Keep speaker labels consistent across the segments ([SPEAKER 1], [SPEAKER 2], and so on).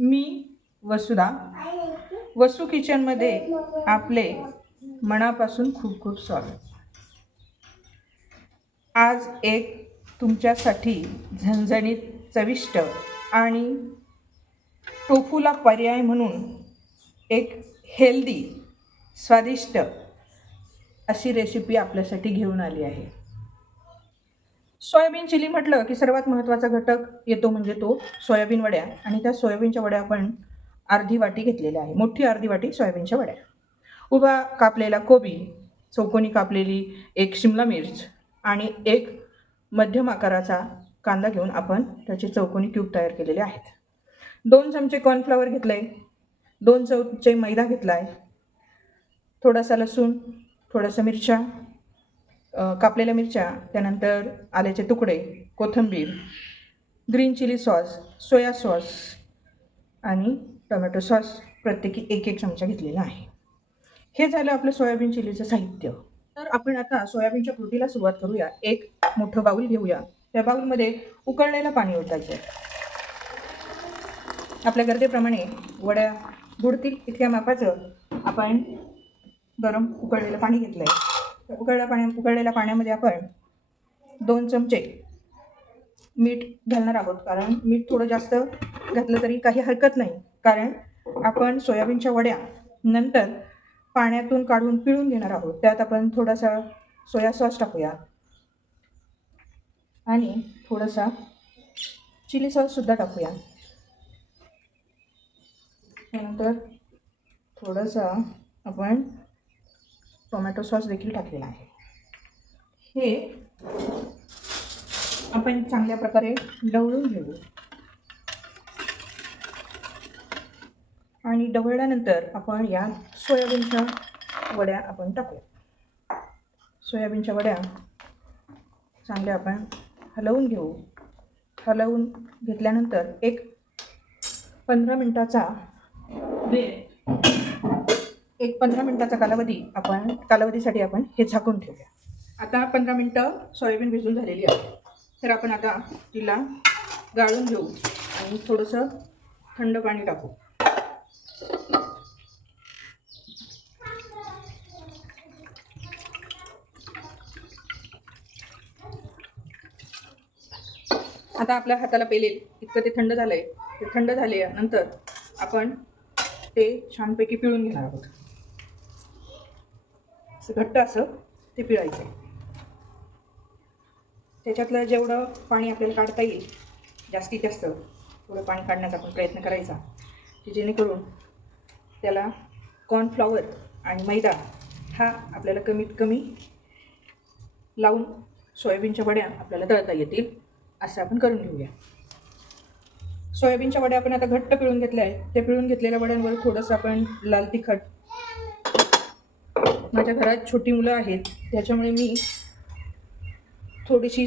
[SPEAKER 1] मी वसुधा वसू किचनमध्ये आपले मनापासून खूप खूप स्वागत. आज एक तुमच्यासाठी झणझणीत चविष्ट आणि टोफूला पर्याय म्हणून एक हेल्दी स्वादिष्ट अशी रेसिपी आपल्यासाठी घेऊन आली आहे. सोयाबीन चिली म्हटलं की सर्वात महत्त्वाचा घटक येतो म्हणजे तो सोयाबीन वड्या. आणि त्या सोयाबीनच्या वड्या आपण अर्धी वाटी घेतलेल्या आहे. मोठी अर्धी वाटी सोयाबीनच्या वड्या. उभा कापलेला कोबी चौकोनी कापलेली एक शिमला मिर्च आणि एक मध्यम आकाराचा कांदा घेऊन आपण त्याचे चौकोनी क्यूब तयार केलेले आहेत. दोन चमचे कॉर्नफ्लॉवर घेतलं आहे दोन चमचे मैदा घेतला आहे थोडासा लसूण थोडासा मिरच्या कापलेल्या मिरच्या त्यानंतर आल्याचे तुकडे कोथिंबीर green chilli sauce soya sauce आणि टोमॅटो सॉस प्रत्येकी एक एक चमचा घेतलेला आहे. हे झालं आपलं सोयाबीन चिलीचं साहित्य. तर आपण आता सोयाबीनच्या कृतीला सुरुवात करूया. एक मोठं बाऊल घेऊया. त्या बाऊलमध्ये उकळलेलं पाणी ओतायचं. आपल्या गरजेप्रमाणे वड्या बुडतील इतक्या मापाचं आपण गरम उकळलेलं पाणी घेतलं आहे उकळल्या पाण्या उकळलेल्या पाण्यामध्ये आपण दोन चमचे मीठ घालणार आहोत. कारण मीठ थोडं जास्त घातलं तरी काही हरकत नाही. कारण आपण सोयाबीनच्या वड्या नंतर पाण्यातून काढून पिळून घेणार आहोत. त्यात आपण थोडासा सोया सॉस टाकूया. आणि थोडासा चिली सॉससुद्धा टाकूया. त्यानंतर थोडंसं आपण टोमॅटो सॉस देखील टाकलेला आहे. हे आपण चांगल्या प्रकारे ढवळून घेऊ. आणि ढवळल्यानंतर आपण या सोयाबीनच्या वड्या आपण टाकूया. सोयाबीनच्या वड्या चांगल्या आपण हलवून घेऊ. हलवून घेतल्यानंतर एक पंधरा मिनटाचा वेळ एक पंधरा मिनटाचा कालावधी आपण कालावधीसाठी आपण हे झाकून ठेवूया. आता पंधरा मिनटं सोयाबीन भिजून झालेली आहे तर आपण आता तिला गाळून घेऊ आणि थोडंसं थंड पाणी टाकू. आता आपल्या हाताला पेलेल इतकं ते थंड झालं आहे ते थंड झाल्यानंतर आपण ते छानपैकी पिळून घेणार आहोत. असं घट्ट असं ते पिळायचं आहे. त्याच्यातलं जेवढं पाणी आपल्याला काढता येईल जास्तीत जास्त तेवढं पाणी काढण्याचा आपण प्रयत्न करायचा की जेणेकरून त्याला कॉर्नफ्लॉवर आणि मैदा हा आपल्याला कमीत कमी लावून सोयाबीनच्या वड्या आपल्याला तळता येतील असं आपण करून घेऊया. सोयाबीनच्या वड्या आपण आता घट्ट पिळून घेतल्या आहे त्या पिळून घेतलेल्या वड्यांवर थोडंसं आपण लाल तिखट माझ्या घरात छोटी मुलं आहेत. त्याच्यामुळे मी थोडीशी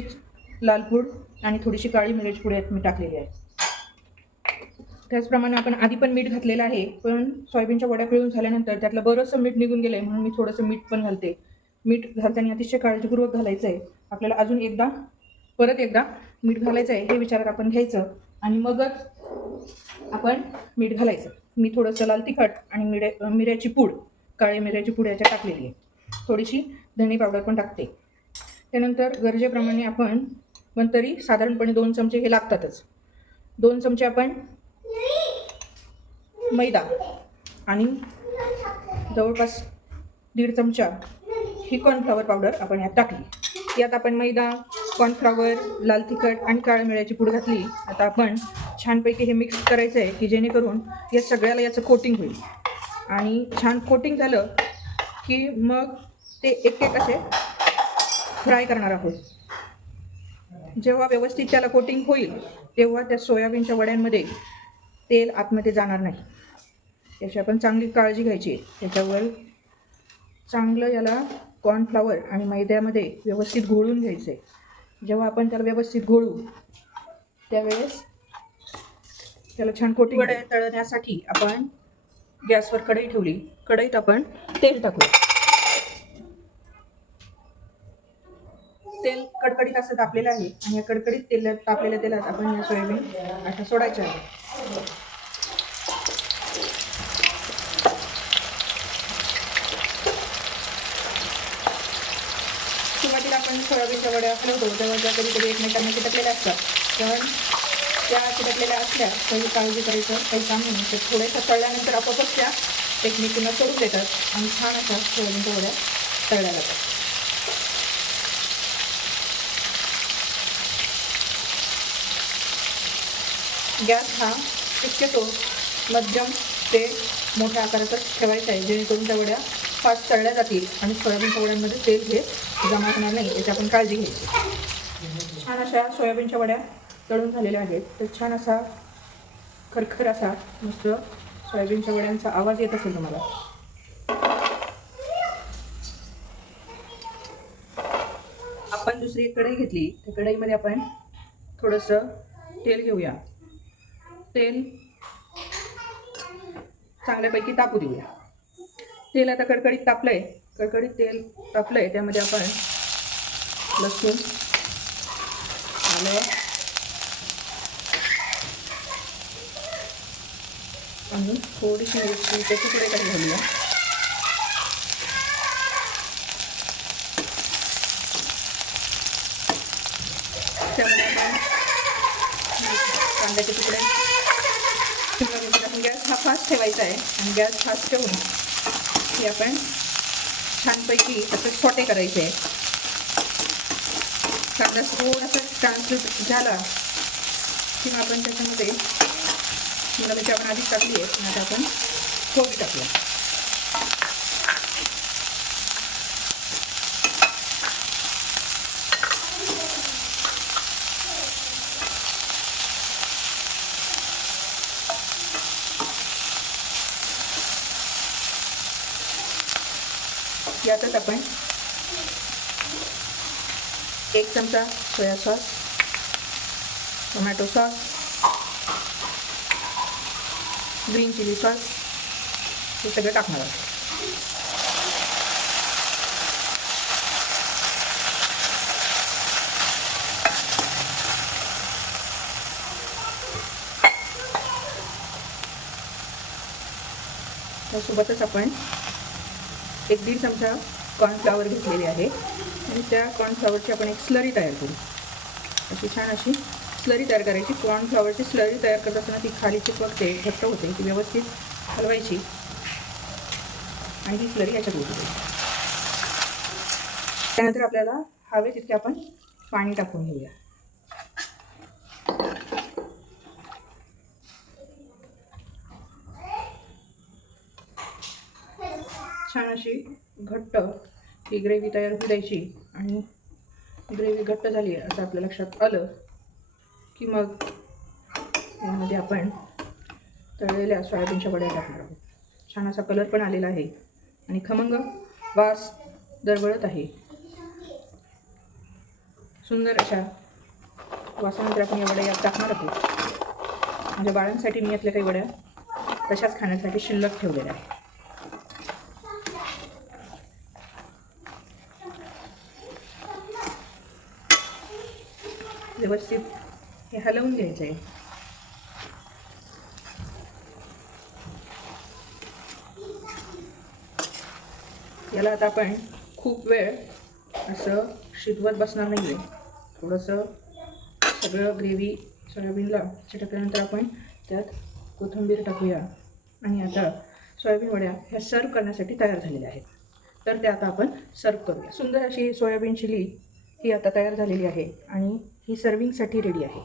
[SPEAKER 1] लाल पूड आणि थोडीशी काळी मिरची पुढे मी टाकलेली आहे. त्याचप्रमाणे आपण आधी पण मीठ घातलेलं आहे पण सोयाबीनच्या वड्या पिळून झाल्यानंतर त्यातलं बरंचसं मीठ निघून गेलं आहे म्हणून मी थोडंसं मीठ पण घालते. मीठ घालताना अतिशय काळजीपूर्वक घालायचं आहे आपल्याला अजून एकदा परत एकदा मीठ घालायचं आहे हे विचारात आपण घ्यायचं आणि मगच आपण मीठ घालायचं. मी थोडंसं लाल तिखट आणि मिरे मिऱ्याची पूड काळी मिऱ्याची पुड्याच्या टाकलेली आहे. थोडीशी धणी पावडर पण टाकते. त्यानंतर गरजेप्रमाणे आपण पण तरी साधारणपणे दोन चमचे हे लागतातच. दोन चमचे आपण मैदा आणि जवळपास दीड चमचा ही कॉर्नफ्लॉवर पावडर आपण यात टाकली. यात आपण मैदा कॉर्नफ्लॉवर लाल तिखट आणि काळ्या मिळ्याची पूड घातली. आता आपण छानपैकी हे मिक्स करायचं आहे की जेणेकरून या सगळ्याला याचं कोटिंग होईल. आणि छान कोटिंग झालं की मग ते एक एक असे फ्राय करणार आहोत. जेव्हा व्यवस्थित त्याला कोटिंग होईल तेव्हा त्या सोयाबीनच्या वड्यांमध्ये तेल आतमध्ये जाणार नाही. त्याची आपण चांगली काळजी घ्यायची. आहे त्याच्यावर चांगलं याला कॉर्नफ्लॉवर आणि मैद्यामध्ये व्यवस्थित घोळून घ्यायचं. आहे जेव्हा आपण त्याला व्यवस्थित घोळू त्यावेळेस त्याला छान कोटिंग वड्या तळण्यासाठी आपण गॅसवर कढई ठेवली. कढईत आपण तेल टाकू तेल कडकडीत असं तापलेलं आहे आणि या कडकडीत तेल तापलेल्या तेलात आपण या सोयाबीन आता सोडायचे आहे. सुरुवातीला आपण सोयाबीनच्या वड्या आपल्या होतो तेव्हा ज्या कधी कधी एकमेकांना चिटकलेल्या असतात. तेव्हा त्या चिटकलेल्या असल्या तरी काळजी करायचं काही काम नाही ते थोड्याशा तळल्यानंतर आपोआपच त्या एकमेकींना सोडून देतात आणि छान अशा सोयाबीनच्या वड्या तळल्या जातात. गॅस हा शक्यतो मध्यम ते मोठ्या आकारातच ठेवायचा आहे. जेणेकरून त्या वड्या फास्ट तळल्या जातील आणि सोयाबीनच्या वड्यांमध्ये तेल हे जमा होणार नाही याची आपण काळजी घ्यायची. छान अशा सोयाबीनच्या वड्या तळून झालेल्या आहेत. तर छान असा खरखर असा मस्त सोयाबीनच्या वड्यांचा आवाज येत असेल तुम्हाला. आपण दुसरी कढई घेतली. त्या कढईमध्ये आपण थोडंसं तेल घेऊया. तेल चांगल्यापैकी तापू देऊया. तेल आता कडकडीत तापलंय. कडकडीत तेल तापलंय. त्यामध्ये आपण लसूण आलं आणि थोडीशी मिरची त्याची पुढे काही घालूया. त्यामध्ये आपण कांद्याचे तुकडे शिमला मिरची गॅस हा फास्ट ठेवायचा आहे आणि गॅस फास्ट ठेवून हे आपण छानपैकी असं छोटे करायचे आहे. कांदा थोडासा ट्रान्सल्यूट झाला किंवा आपण त्याच्यामध्ये म्हणजे शिमला मिरची आपण आधीच टाकली आहे. आणि आता आपण कोबी टाकूया. यातच आपण एक चमचा soya sauce tomato sauce green chilli sauce हे सगळं टाकणार आहोत त्यासोबतच आपण एक दीड चमचा कॉर्नफ्लावर घेतलेली आहे. आणि त्या कॉर्नफ्लावरची आपण एक स्लरी तयार करू. अशी छान अशी स्लरी तयार करायची. कॉर्नफ्लावरची स्लरी तयार करत असताना ती खाली चिपकते घट्ट होते. ती व्यवस्थित हलवायची. आणि ती स्लरी याच्यात ओतू द्यायची त्यानंतर आपल्याला हवे तितके आपण पाणी टाकून घेऊया. छान अशी घट्ट ही ग्रेव्ही तयार होऊ द्यायची. आणि ग्रेव्ही घट्ट झाली आहे असं आपल्या लक्षात आलं. की मग यामध्ये आपण तळलेल्या सोयाबीनच्या वड्या टाकणार आहोत. छान असा कलर पण आलेला आहे. आणि खमंग वास दरवळत आहे. सुंदर अशा वासानंतर आपण या वड्या यात टाकणार आहोत. माझ्या बाळांसाठी मी यातल्या काही वड्या तशाच खाण्यासाठी शिल्लक ठेवलेल्या आहे व्यवस्थित हे हलवून घ्यायचं आहे याला आता आपण खूप वेळ असं शिजवत बसणार नाही आहे थोडंसं सगळं ग्रेव्ही सोयाबीनला चिटकल्यानंतर आपण त्यात कोथिंबीर टाकूया. आणि आता सोयाबीन वड्या ह्या सर्व करण्यासाठी तयार झालेल्या आहेत. तर त्या आता आपण सर्व करूया. सुंदर अशी सोयाबीन चिली ही आता तयार झालेली आहे आणि ही सर्विंगसाठी रेडी आहे.